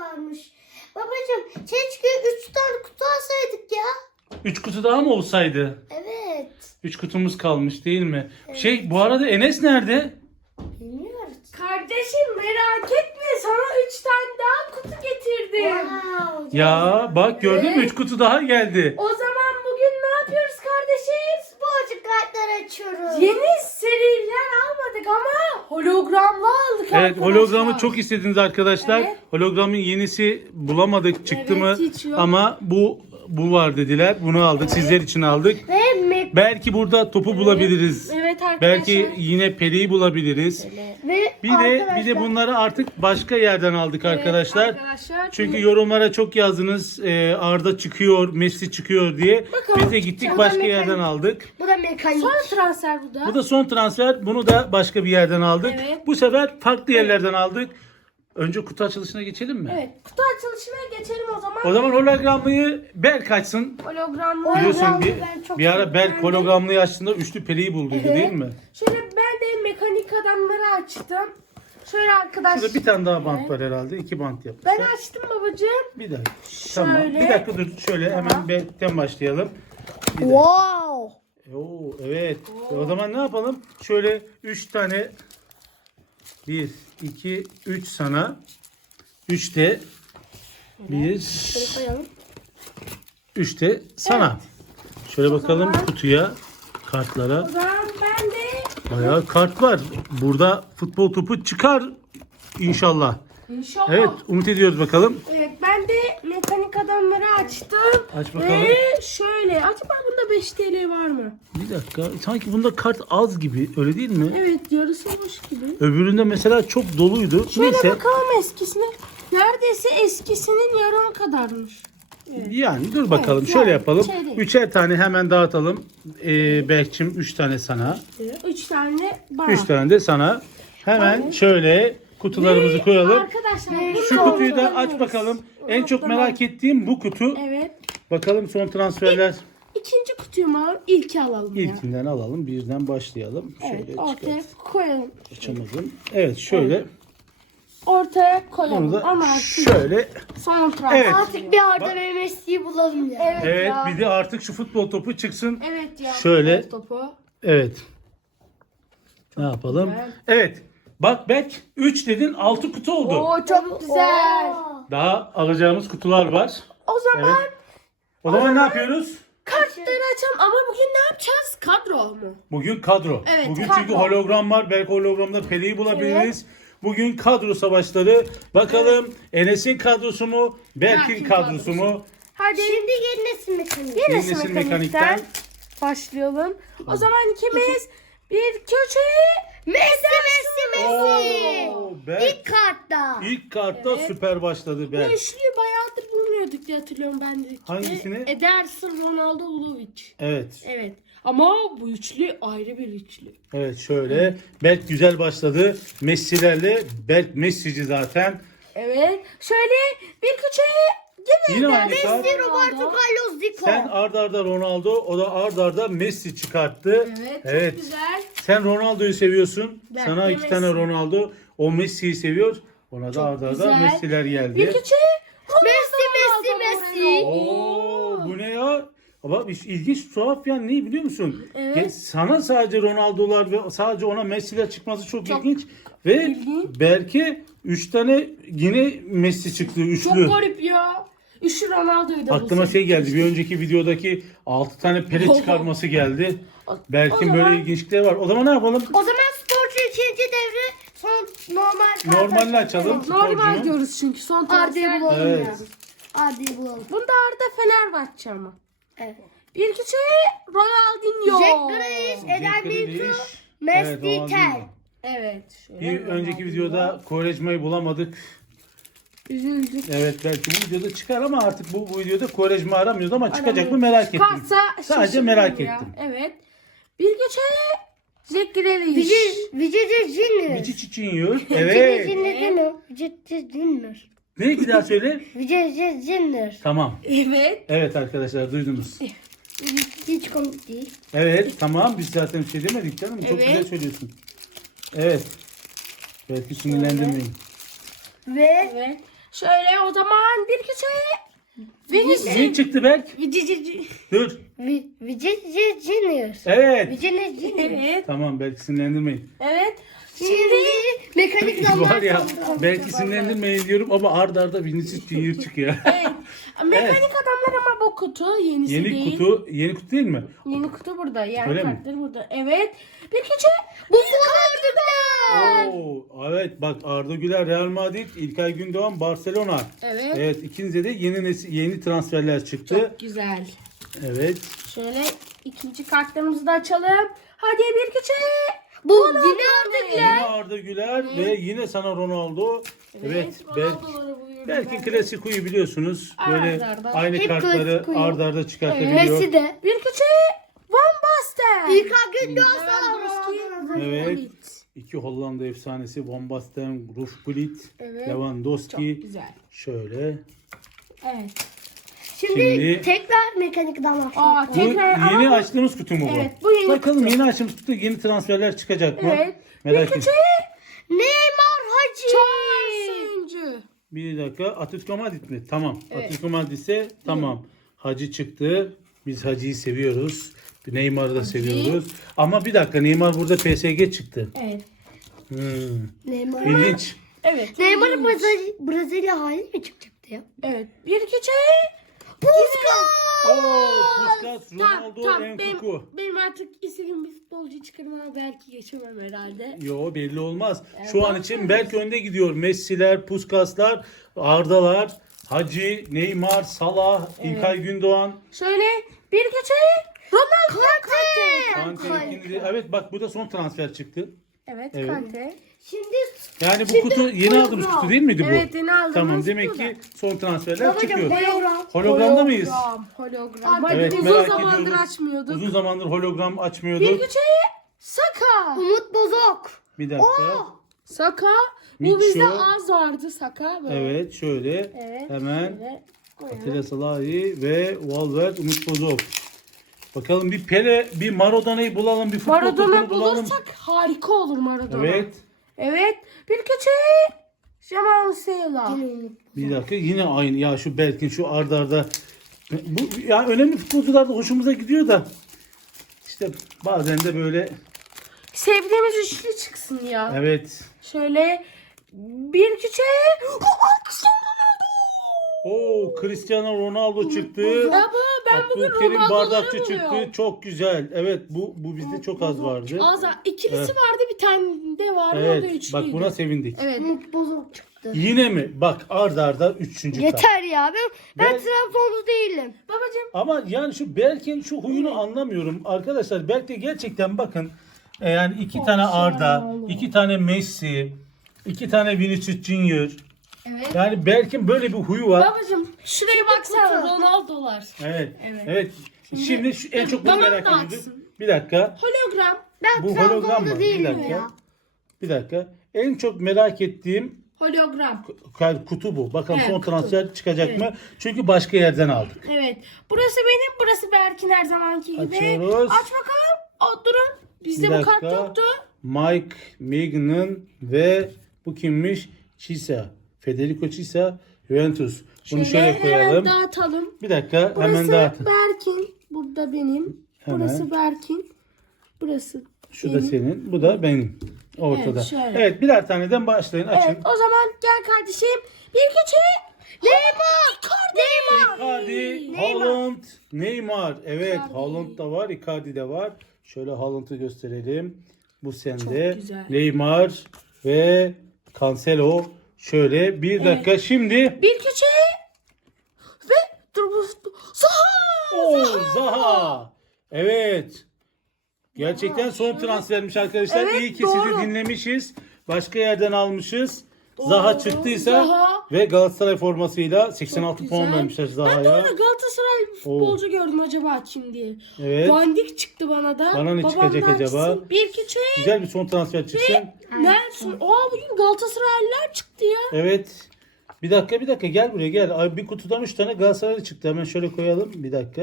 varmış. Babacım keşke 3 tane kutu alsaydık ya. 3 kutu daha mı olsaydı? Evet. 3 kutumuz kalmış değil mi? Şey bu arada Enes nerede? Bilmiyoruz. Kardeşim merak etme sana 3 tane daha kutu getirdim. Wow. Ya bak gördün mü Evet. 3 kutu daha geldi. O zaman bugün ne yapıyoruz kardeşim? Sporcu kartlar açıyoruz. Yeni seriler almadık ama hologramlı aldık Evet arkadaşlar. hologramı çok istediniz arkadaşlar. Evet. Hologramın yenisi bulamadık çıktı Evet, mı? hiç yok. Ama bu bu var dediler. Bunu aldık. Sizler için aldık. Ve Belki burada topu bulabiliriz. Evet arkadaşlar. Belki yine Peri'yi bulabiliriz. ve Bir de bir de bunları artık başka yerden aldık Evet, arkadaşlar. arkadaşlar. Çünkü yorumlara çok yazdınız. e, Arda çıkıyor, Messi çıkıyor diye. Bakalım. Biz de gittik da başka mekanik. yerden aldık. bu da mekanik. Son transfer bu da. Bu da son transfer. Bunu da başka bir yerden aldık. Evet. Bu sefer farklı yerlerden aldık. Önce kutu açılışına geçelim mi? Evet kutu açılışına geçelim o zaman. O zaman hologramlıyı Berk açsın. Hologramlı. Biliyorsun bir, ben çok bir ara. Berk hologramlıyı açtığında üçlü periyi bulduydu Evet. değil mi? Şöyle ben de mekanik adamları açtım. Şöyle arkadaş. Şurada bir tane daha bant var herhalde. İki bant yapmışlar. Ben açtım babacığım. Bir dakika. Tamam. Şöyle. Bir dakika dur. Şöyle hemen Berk'ten başlayalım. Wow. Oo, evet. O zaman ne yapalım? Şöyle 3 tane 1, 2, 3 sana. 3 de 1, Koyalım. 3 de sana. Şöyle bakalım zaman- kutuya, kartlara. O zaman ben de Bayağı kart var. Burada futbol topu çıkar inşallah. İnşallah. Evet, umut ediyoruz bakalım. Evet ben de mekanik adamları açtım. Aç bakalım. Ve şöyle acaba bunda 5 TL var mı? Bir dakika. Sanki bunda kart az gibi. Öyle değil mi? Evet yarısı boş gibi. Öbüründe mesela çok doluydu. Şöyle Neyse. bakalım eskisine. Neredeyse eskisinin yarımı kadarmış. Yani dur bakalım. Evet, Şöyle yani yapalım. değil. Üçer tane hemen dağıtalım. Ee, Berk'cim üç tane sana. 3 tane bana. Üç tane de sana. Hemen Tamam. şöyle kutularımızı koyalım. Arkadaşlar bunu Şu kutuyu da aç bakalım. En çok merak ettiğim bu kutu. Evet. Bakalım son transferler. İkinci kutuyu mu alalım? İlki alalım ya. İlkinden alalım. Birden başlayalım. Evet Şöyle ortaya çıkart. koyalım. Açamadım. Evet şöyle. Ortaya Bunu koyalım. da Ama artık şöyle. son transfer. Evet. Artık bir Arda ve Messi'yi bulalım ya. Evet, Evet ya. bir de artık şu futbol topu çıksın. Evet ya. Şöyle. futbol Topu. Evet. ne yapalım? güzel. Evet. Bak Berk 3 dedin 6 kutu oldu. Oo çok güzel. Daha alacağımız kutular var. O zaman Evet. O zaman ne yapıyoruz? kartları açalım ama bugün ne yapacağız? Kadro mu? Bugün kadro. Evet, Bugün kadro. çünkü hologram var. Belki hologramda Pele'yi bulabiliriz. Bugün kadro savaşları. Bakalım Enes'in kadrosu mu? Berk'in Berk'in kadrosu kadrosu. mu? Hadi Şimdi yeni nesil mekanik. Yeni nesil mekanikten başlayalım. O zaman ikimiz bir köşe Messi Messi Messi. Oo, Berk İlk kartta. ilk kartta Evet. süper başladı Berk. Üçlüyü bayağıdır bulmuyorduk diye hatırlıyorum ben de. Hangisini? Ederson, Ronaldo, Vlahovic. Evet. Evet. Ama bu üçlü ayrı bir üçlü. Evet şöyle. Berk güzel başladı. Messi'lerle. Berk Messi'ci zaten. Evet. Şöyle bir köşe yine, aynı kart. Messi Roberto Carlos Zico. Sen ard arda Ronaldo, o da ard arda Messi çıkarttı. Evet, çok güzel. Sen Ronaldo'yu seviyorsun. Ben Sana de iki Messi. tane Ronaldo. O Messi'yi seviyor. Ona da ard arda güzel. Messi'ler geldi. Bir köşe Messi Messi Messi. Oo, bu ne ya? Ama bir ilginç tuhaf yani ne biliyor musun? Evet. Sana sadece Ronaldo'lar ve sadece ona Messi'ler çıkması çok, Çok ilginç. Ve ilginç. Berke 3 tane yine Messi çıktı Çok üçlü. garip ya. Üçlü Ronaldo'yu da Aklıma bulsak. şey geldi. Bir önceki videodaki 6 tane pele çıkarması geldi. Berk'in O böyle ilginçlikleri var. O zaman ne yapalım? O zaman sporcu ikinci devre son normal Normalini açalım. Normal sporcunun. diyoruz çünkü son Arda'yı transfer. bulalım Evet. ya. Arda'yı bulalım. Bunda Arda Fenerbahçe ama. Evet. Bir köşe Ronaldinho. Jack Grealish, Eden Jack Grealish. Milito, Evet, Messi Ronaldinho. Tel. Evet. şöyle Bir önceki videoda Kovarejma'yı bulamadık. Üzüldük. Evet belki bu videoda çıkar ama artık bu, bu videoda Kovarejma aramıyoruz ama çıkacak mı merak ettim. Çıkarsa Sadece şaşırırım merak ya. ettim. Evet. Bir köşe Jack Grealish. Vijay Junior. Vici Çiçinyor. Vijay Evet. Junior değil mi? Vijay Junior. Ne bir daha söyle. Vijay Junior. Tamam. Evet. Evet arkadaşlar duydunuz. Hiç komik değil. Evet tamam biz zaten bir şey demedik canım. Çok Evet. güzel söylüyorsun. Evet. Belki sinirlendirmeyin. Ve Evet. Şöyle o zaman bir kişi. Vinicius. Ne çıktı Berk? Vinicius. Dur. Vi- Vijay Junior. Evet. Vijay Junior. Evet. Tamam Berk sinirlendirmeyin. Evet. Şimdi mekanik. Var ya belki sinirlendirmeyin diyorum ama arda arda Vinicius Junior çıkıyor. Evet. Mekanik adamlar ama bu kutu yenisi yeni değil. kutu, yeni kutu değil mi? Yeni kutu burada. Yani Öyle mi? kartları burada. Evet. Bir kişi. Bu Ford'lar. Oo, evet bak Arda Güler Real Madrid, İlkay Gündoğan Barcelona. Evet. Evet ikinize de yeni nesil, yeni transferler çıktı. Çok güzel. Evet. Şöyle ikinci kartlarımızı da açalım. Hadi bir kişi. Bu yine Yine Arda Arda Güler ve yine sana Ronaldo. Evet. Ronaldo'ları buyurdu. belki klasik huyu biliyorsunuz. Böyle Arda arda. aynı Hep kartları klasik huyu. arda arda çıkartabiliyor. Messi de. Bir kişi. Van Basten. İlkay Gündoğan sana Lewandowski. Ronaldo. Evet. İki Hollanda efsanesi Van Basten, Ruf Gullit, Evet. Çok Lewandowski. güzel. Şöyle. Evet. Şimdi, Şimdi- tekrar mekanik damlar. Aa, Bu tekrar yeni ama- açtığımız kutu mu bu? Evet, bu yeni Bakalım kutu. yeni açtığımız kutu yeni transferler çıkacak mı? Evet. Merak ettim. Neymar Hacı. Oyuncu. Bir dakika. Atletico Madrid mi? Tamam. Evet. Atletico Madrid ise tamam. Hacı çıktı. Biz Hacı'yı seviyoruz. Neymar'ı da seviyoruz. Ama bir dakika Neymar burada PSG çıktı. Evet. Hmm. Neymar. İlginç. Evet. Neymar'ın Brezilya, Brezilya hali mi çıkacaktı ya? Evet. Bir kişi. Puskas. Oo, Puskas, Tamam, Ronaldo, tamam. Benim, Enkuku. benim artık istediğim bir futbolcu çıkarım ama belki geçemem herhalde. Yo belli olmaz. Şu an için belki önde gidiyor. Messi'ler, Puskaslar, Arda'lar, Hacı, Neymar, Salah, İlkay Gündoğan. Şöyle bir kişi. Ronaldo Kante. Kante ikinci- Evet bak bu da son transfer çıktı. Evet, Evet. Kante. Şimdi Yani bu Şimdi kutu yeni aldığımız kutu değil miydi bu? Evet, yeni aldığımız Tamam demek da. ki son transferler babacım çıkıyor. hologram. Hologramda mıyız? Hologram. Hologram. Evet uzun merak zamandır ediyoruz. açmıyorduk. Uzun zamandır hologram Bir açmıyorduk. kişi. Saka. Umut Bozok. Bir dakika. Saka. Miço. Bu bizde az vardı Saka. Böyle. Evet şöyle Evet. hemen. Atilla Salahi ve Valverde Umut Bozok. Bakalım bir Pele, bir Maradona'yı bulalım, bir futbol Maradona topunu bulalım. bulursak harika olur Maradona. Evet. Evet. Bir keçi. Jamal Seyla. Bir dakika yine aynı. Ya şu Berkin şu arda arda. Bu ya önemli futbolcular da hoşumuza gidiyor da. İşte bazen de böyle Sevdiğimiz üçlü çıksın ya. evet. Şöyle bir. Cristiano Ronaldo. Oo Cristiano Ronaldo çıktı. Baba ben bugün Abdülkerim Ronaldo'ları Bardakçı buluyorum. çıktı. Çok güzel. Evet bu bu bizde çok az vardı. Az ikilisi Evet. vardı bir tane de vardı o da Evet. üçlüydü. Bak buna sevindik. Evet. Umut Bozok çıktı. Yine mi? Bak arda arda üçüncü kart. Yeter ya ben, ben Ben- Trabzonlu değilim. Babacım Ama yani şu Berk'in şu huyunu anlamıyorum. Arkadaşlar Berk'te gerçekten bakın e, yani iki tane Arda, iki tane Messi, iki tane Vinicius Junior. Evet. Yani Berk'in böyle bir huyu var. Babacım şuraya baksana. Ronaldo'lar. Evet. Evet. Evet. Şimdi, şu, en çok bunu Bana merak da atsın. Bir dakika. Hologram. Ben Bu hologram mı? Bir değilim dakika. ya. Bir dakika. En çok merak ettiğim Hologram. kutu bu. Bakalım Evet, son kutu. transfer çıkacak Evet. mı? Çünkü başka yerden aldık. Evet. Burası benim, burası Berk'in her zamanki gibi. Açıyoruz. Aç bakalım. O, durun. Bizde Bir bu kart dakika. yoktu. Mike Magnan ve bu kimmiş? Chisa. Federico Chisa, Juventus. Bunu şöyle, hemen koyalım. dağıtalım. Bir dakika Burası hemen dağıtın. Berk'in. Burada benim. Hemen. Burası Berk'in. Burası Şu da benim. senin, bu da benim. Ortada. Evet, şöyle. Evet, birer taneden başlayın. Açın. Evet o zaman gel kardeşim. Bir keçi. Neymar. Neymar. Icardi, Neymar. Haaland, Neymar. Evet, Icardi. Haaland da var, Icardi de var. Şöyle Haaland'ı gösterelim. Bu sende. Çok güzel. Neymar ve Cancelo. Şöyle bir dakika şimdi. Bir keçi. Ve dur bu. Zaha. Oo, Zaha. Evet. Gerçekten son transfermiş arkadaşlar. Evet, İyi ki doğru. sizi dinlemişiz. Başka yerden almışız. Zaha çıktıysa Zaha. ve Galatasaray formasıyla 86 Çok puan güzel. vermişler Ben de Zaha'ya. orada Galatasaray futbolcu gördüm acaba kim diye. Evet. Van Dijk çıktı bana da. Bana ne çıkacak acaba? çıksın. Bir keçi. Güzel bir son transfer çıksın. Nelson. Aa bugün Galatasaraylılar çıktı ya. Evet. Bir dakika bir dakika gel buraya gel. Ay, Bir kutudan 3 tane Galatasaray çıktı. Hemen şöyle koyalım. Bir dakika.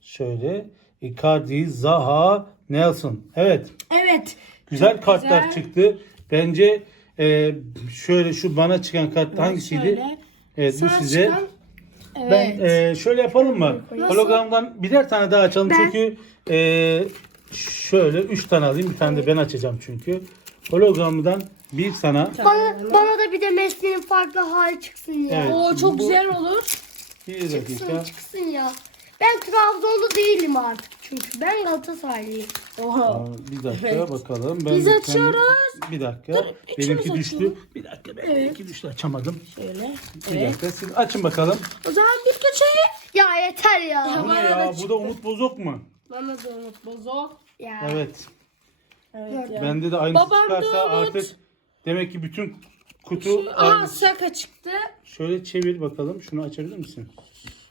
Şöyle. Icardi, Zaha, Nelson. Evet. Evet. Güzel kartlar çıktı. Bence e, şöyle şu bana çıkan kart hangisiydi? Şöyle. Evet bu Sağ size. çıkan- Ben Evet. e, şöyle yapalım mı? Nasıl? Hologramdan birer tane daha açalım Ben- çünkü e, şöyle 3 tane alayım. Bir tane de ben açacağım çünkü. Hologramdan bir sana, Bana, bana da bir de Messi'nin farklı hali çıksın ya. Evet. Oo çok Bu- güzel olur. bir Çıksın dakika. çıksın ya. Ben Trabzonlu değilim artık çünkü. Ben Galatasaraylıyım. Oha. Aa, bir dakika Evet. bakalım. Ben Biz de açıyoruz. Bir dakika. Dur, üçümüz Benimki düştü. açalım. Bir dakika benimki düştü. Açamadım. Şöyle. Bir Evet. dakika. Siz açın bakalım. O zaman bir köşeyi. Ya yeter ya. Bu ne Bana da ya? Bu çıktı. da Umut Bozok mu? Bana da unut bozo. Ya. Evet. Evet ya. Bende de aynısı Babam da çıkarsa Umut. artık demek ki bütün kutu Aha aynı. Saka çıktı. Şöyle çevir bakalım. Şunu açabilir misin?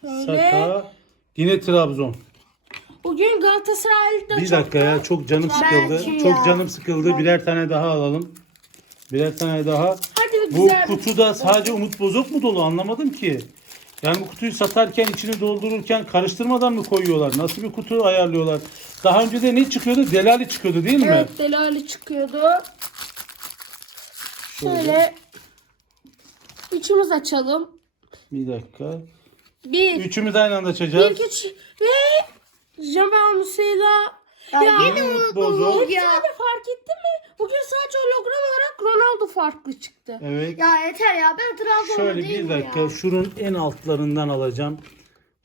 Şöyle. Saka. Yine Trabzon. Bugün Galatasaray'da Bir çok dakika ya çok canım sıkıldı. Çok ya? canım sıkıldı. Birer tane daha alalım. Birer tane daha. Hadi bir Bu güzel kutuda sadece Umut Bozok mu dolu anlamadım ki. Yani bu kutuyu satarken içini doldururken karıştırmadan mı koyuyorlar? Nasıl bir kutu ayarlıyorlar? Daha önce de ne çıkıyordu? Delali çıkıyordu değil mi? Evet delali çıkıyordu. Şöyle. Üçümüz açalım. Bir dakika. Bir. Üçümüz aynı anda Bir açacağız. üç. Ve Jamal Musiala. Ya, Ya, yine Umut Bozok. Ya. ya. fark ettin mi? Bugün sadece hologram olarak Ronaldo farklı çıktı. Evet. Ya yeter ya. Ben Trabzonlu Şöyle değilim bir dakika. ya. Şunun en altlarından alacağım.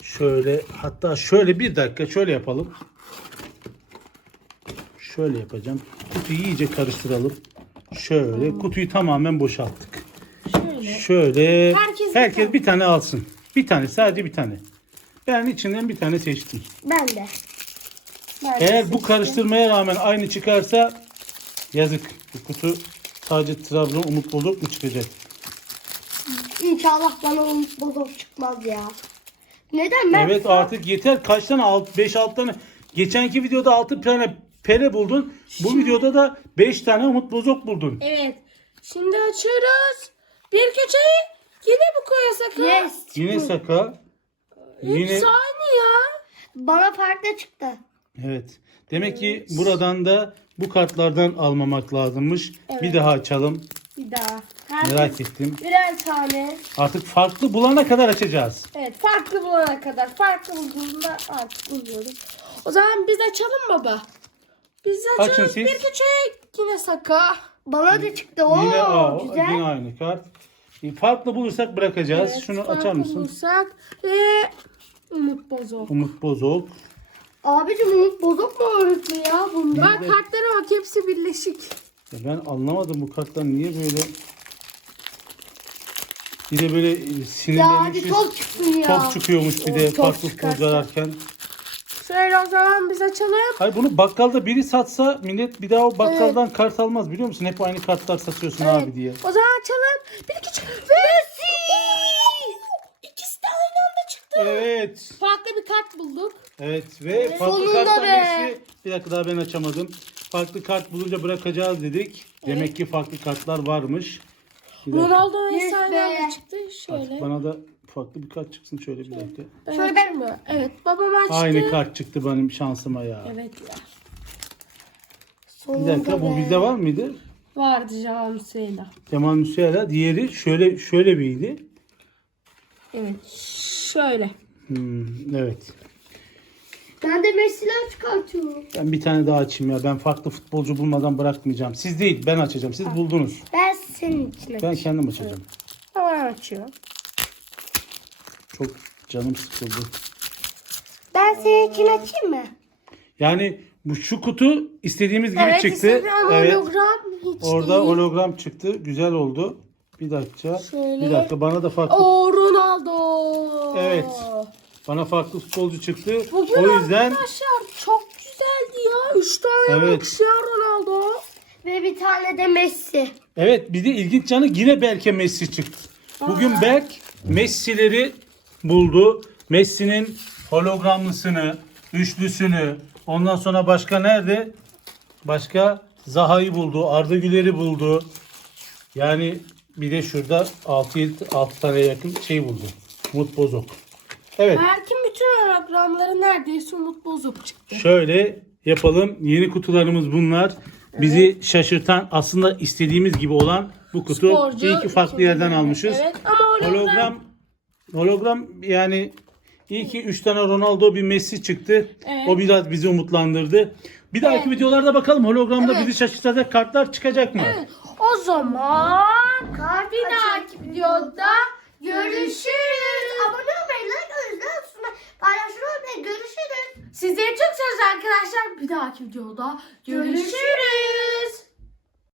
Şöyle hatta şöyle bir dakika şöyle yapalım. Şöyle yapacağım. Kutuyu iyice karıştıralım. Şöyle kutuyu tamamen boşalttık. Şöyle. Şöyle Herkes herkes, bir tane alsın. Bir tane sadece bir tane. Ben içinden bir tane seçtim. Ben de. Ben de Eğer bu seçtim. karıştırmaya rağmen aynı çıkarsa yazık. Bu kutu sadece Trabzon Umut Bozok mu çıkacak? İnşallah bana Umut Bozok çıkmaz ya. Neden ben? Evet artık yeter. Kaç tane? 5-6 tane. Geçenki videoda 6 tane Pele buldun. Bu videoda da 5 tane Umut Bozok buldun. Evet. Şimdi açıyoruz. Bir köşeyi yine bu koya sakın. Yes. Yine Saka. Yine aynı ya. Bana farklı çıktı. evet. Demek ki buradan da bu kartlardan almamak lazımmış. Bir Evet. daha açalım. Bir daha. Herkes Merak ettim. birer tane. Artık farklı bulana kadar açacağız. Evet farklı bulana kadar. Farklı bulduğunda artık buluyoruz. O zaman biz açalım baba. Biz Açın açıyoruz. siz. Bir köşeyi yine saka. Bana da çıktı. Oo, Yine aa, güzel. yine aynı kart. E, Farklı bulursak bırakacağız. Evet, Şunu farklı açar mısın? bulursak Ve Umut Bozok. Umut Bozok. Abicim Umut Bozok mu öğretti ya bunda? Bak kartlara bak hepsi birleşik. Ya ben anlamadım bu kartlar niye böyle bir de böyle e, Ya hadi sinirlenmişiz. top çıksın ya. Top çıkıyormuş bir O de top farklı çıkarsa. futbolcu ararken. Şöyle o zaman biz açalım. Hayır bunu bakkalda biri satsa millet bir daha o bakkaldan kart almaz biliyor musun? Hep aynı kartlar satıyorsun Evet. abi diye. O zaman açalım. Bir küçük. Messi! İkisi de aynı anda çıktı. Evet. Farklı bir kart bulduk. Evet ve farklı Sonunda be. hepsi bir dakika daha ben açamadım. Farklı kart bulunca bırakacağız dedik. Demek ki farklı kartlar varmış. Bir dakika. Ronaldo Yes aynı be. çıktı. Artık Şöyle. bana da farklı bir kart çıksın şöyle bir dakika. Ben Şöyle açayım mı? Evet babam açtı. Aynı kart çıktı benim şansıma ya. Evet ya. Bir Sonunda dakika bu be. bizde var mıydı? Vardı Jamal Musiala. Kemal Musiala. Diğeri şöyle şöyle biriydi. Evet. Şöyle. Hmm, evet. Ben de Messi'ler çıkartıyorum. Ben bir tane daha açayım ya. Ben farklı futbolcu bulmadan bırakmayacağım. Siz değil ben açacağım. Siz buldunuz. Ben senin için Ben açayım. kendim açacağım. Hemen açıyorum. Çok canım sıkıldı. Ben senin için açayım mı? Yani bu şu kutu istediğimiz gibi Evet çıktı. istediğim Evet. hologram hiç Orada değil. hologram çıktı. Güzel oldu. Bir dakika. Şöyle. Bir dakika bana da farklı Oo Ronaldo. Evet. Bana farklı futbolcu çıktı. Bugün o yüzden arkadaşlar çok güzeldi ya. Üç tane Evet. evet. Ronaldo. Ve bir tane de Messi. Evet bir de ilginç yanı yine Berk'e Messi çıktı. Bugün Berk Messi'leri buldu. Messi'nin hologramlısını, üçlüsünü, ondan sonra başka nerede? Başka Zaha'yı buldu, Arda Güler'i buldu. Yani bir de şurada 6 6 tane yakın şey buldu. Umut Bozok. Evet. Berk'in bütün hologramları neredeyse Umut Bozuk çıktı. Şöyle yapalım. Yeni kutularımız bunlar. Bizi şaşırtan aslında istediğimiz gibi olan bu kutu. Sporcu, İyi ki farklı yerden almışız. Evet ama hologram, Hologram hologram yani iyi ki 3 tane Ronaldo bir Messi çıktı. Evet. O biraz bizi umutlandırdı. Bir dahaki Evet. videolarda bakalım hologramda Evet. bizi şaşırtacak kartlar çıkacak mı? Evet. O zaman bir dahaki videoda görüşürüz. Abone olmayı, like paylaşmayı unutmayın. Görüşürüz. Sizleri çok seviyoruz arkadaşlar. Bir dahaki videoda görüşürüz.